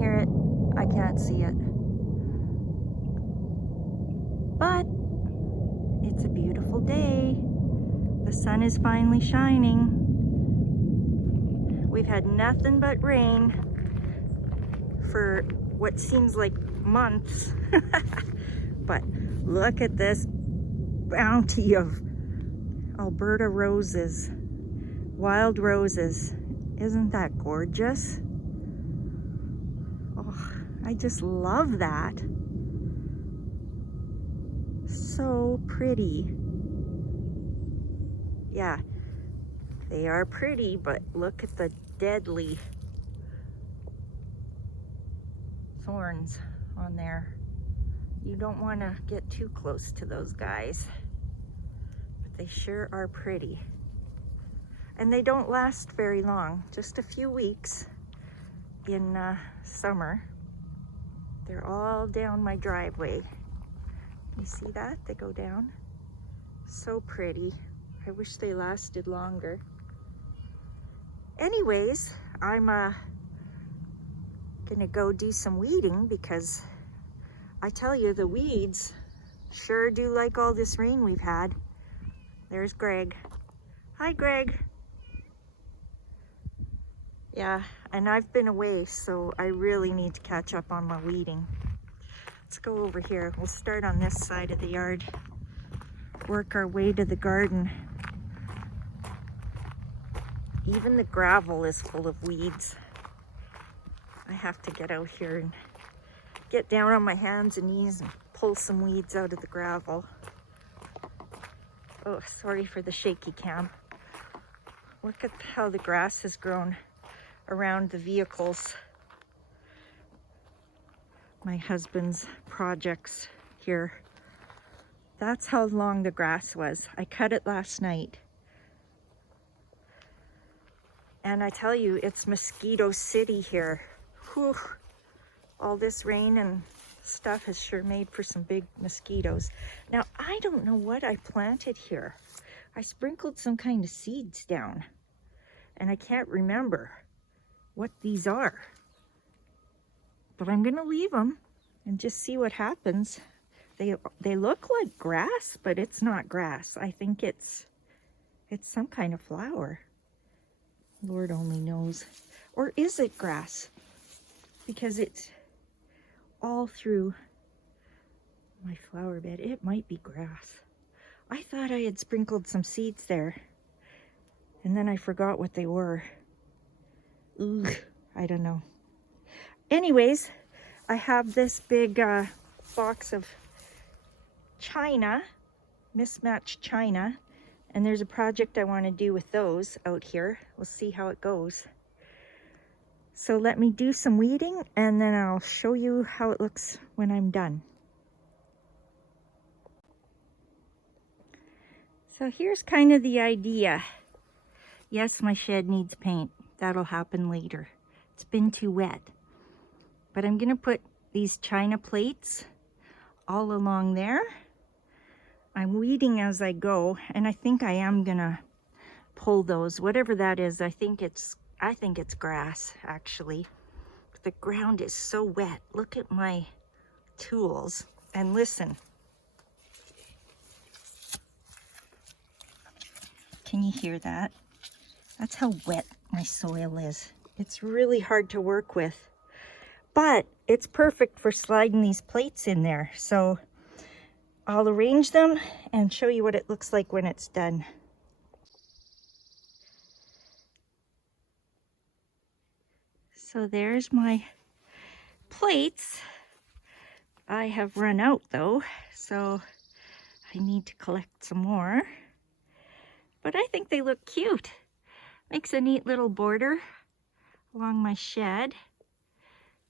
hear it. I can't see it. But it's a beautiful day. The sun is finally shining. We've had nothing but rain for what seems like months. But look at this bounty of Alberta roses, wild roses. Isn't that gorgeous? Oh, I just love that. So pretty. Yeah, they are pretty, but look at the deadly thorns on there. You don't want to get too close to those guys, but they sure are pretty. And they don't last very long, just a few weeks in summer. They're all down my driveway. You see that? They go down. So pretty. I wish they lasted longer. Anyways, I'm gonna go do some weeding because I tell you, the weeds sure do like all this rain we've had. There's Greg. Hi, Greg. Yeah, and I've been away, so I really need to catch up on my weeding. Let's go over here. We'll start on this side of the yard, work our way to the garden. Even the gravel is full of weeds. I have to get out here and get down on my hands and knees and pull some weeds out of the gravel. Oh, sorry for the shaky cam. Look at how the grass has grown around the vehicles. My husband's projects here. That's how long the grass was. I cut it last night. And I tell you, it's mosquito city here. Whew. All this rain and stuff has sure made for some big mosquitoes. Now, I don't know what I planted here. I sprinkled some kind of seeds down, and I can't remember what these are. But I'm gonna leave them and just see what happens. They look like grass, but it's not grass. I think it's some kind of flower. Lord only knows. Or is it grass? Because it's all through my flower bed. It might be grass. I thought I had sprinkled some seeds there, and then I forgot what they were. Ugh, I don't know. Anyways, I have this big box of china, mismatched china, and there's a project I want to do with those out here. We'll see how it goes. So let me do some weeding, and then I'll show you how it looks when I'm done. So here's kind of the idea. Yes, my shed needs paint. That'll happen later. It's been too wet. But I'm gonna put these china plates all along there. I'm weeding as I go, and I think I am gonna pull those, whatever that is. I think it's grass, actually. The ground is so wet. Look at my tools and listen. Can you hear that? That's how wet my soil is. It's really hard to work with, but it's perfect for sliding these plates in there. So I'll arrange them and show you what it looks like when it's done. So there's my plates. I have run out though, so I need to collect some more. But I think they look cute. Makes a neat little border along my shed.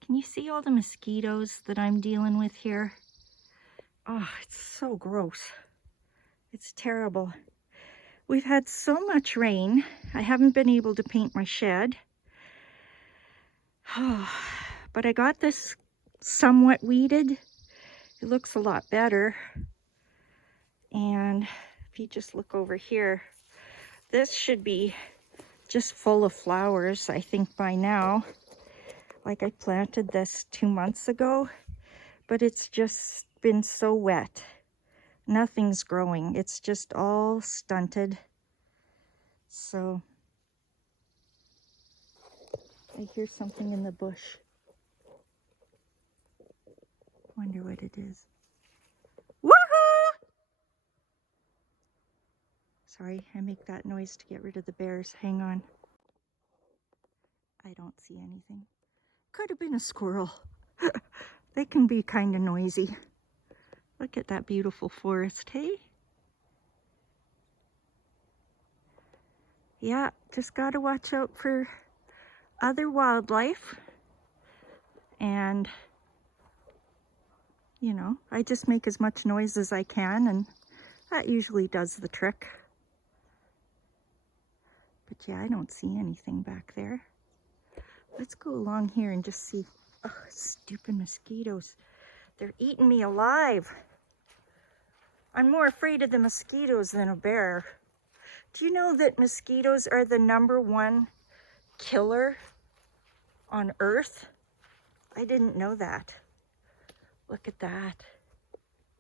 Can you see all the mosquitoes that I'm dealing with here? Oh, it's so gross. It's terrible. We've had so much rain. I haven't been able to paint my shed. Oh, but I got this somewhat weeded. It looks a lot better. And if you just look over here, this should be just full of flowers, I think, by now. Like I planted this 2 months ago, but it's just been so wet. Nothing's growing. It's just all stunted. So I hear something in the bush. Wonder what it is. Woohoo! Sorry, I make that noise to get rid of the bears. Hang on. I don't see anything. Could have been a squirrel. They can be kind of noisy. Look at that beautiful forest, hey? Yeah, just gotta watch out for other wildlife. And, you know, I just make as much noise as I can, and that usually does the trick. But yeah, I don't see anything back there. Let's go along here and just see. Oh, stupid mosquitoes. They're eating me alive. I'm more afraid of the mosquitoes than a bear. Do you know that mosquitoes are the #1 killer on Earth? I didn't know that. Look at that.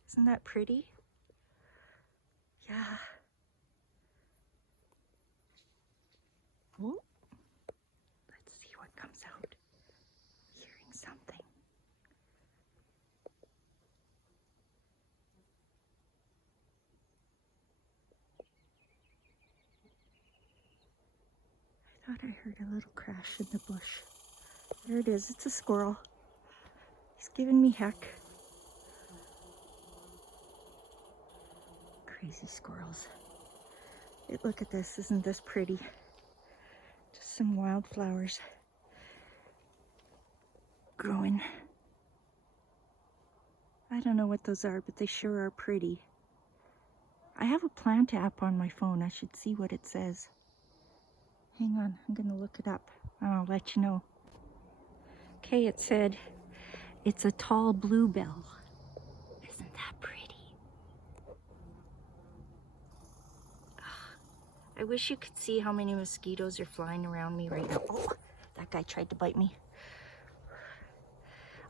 Isn't that pretty? Yeah. Oh, let's see what comes out. Hearing something. I thought I heard a little crash in the bush. There it is. It's a squirrel. He's giving me heck. Crazy squirrels. Look at this. Isn't this pretty? Just some wildflowers growing. I don't know what those are, but they sure are pretty. I have a plant app on my phone. I should see what it says. Hang on, I'm gonna look it up and I'll let you know. Okay, it said it's a tall bluebell. Isn't that pretty? I wish you could see how many mosquitoes are flying around me right now. Oh, that guy tried to bite me.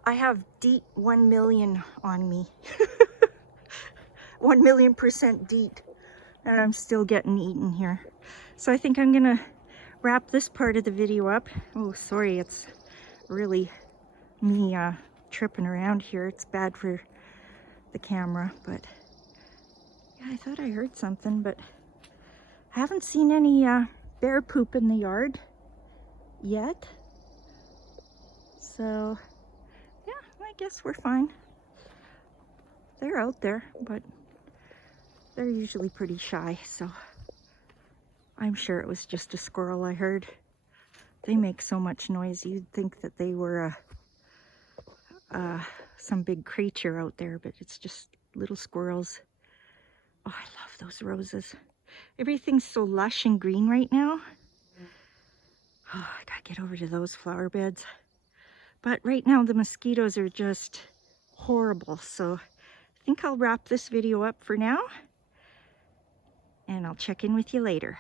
I have DEET 1 million on me. 1,000,000% DEET. And I'm still getting eaten here. So I think I'm gonna wrap this part of the video up. Oh, sorry, it's really me tripping around here. It's bad for the camera, but yeah, I thought I heard something, but I haven't seen any bear poop in the yard yet. So yeah, I guess we're fine. They're out there, but they're usually pretty shy, so I'm sure it was just a squirrel I heard. They make so much noise, you'd think that they were some big creature out there, but it's just little squirrels. Oh, I love those roses. Everything's so lush and green right now. Oh, I gotta get over to those flower beds. But right now the mosquitoes are just horrible, so I think I'll wrap this video up for now, and I'll check in with you later.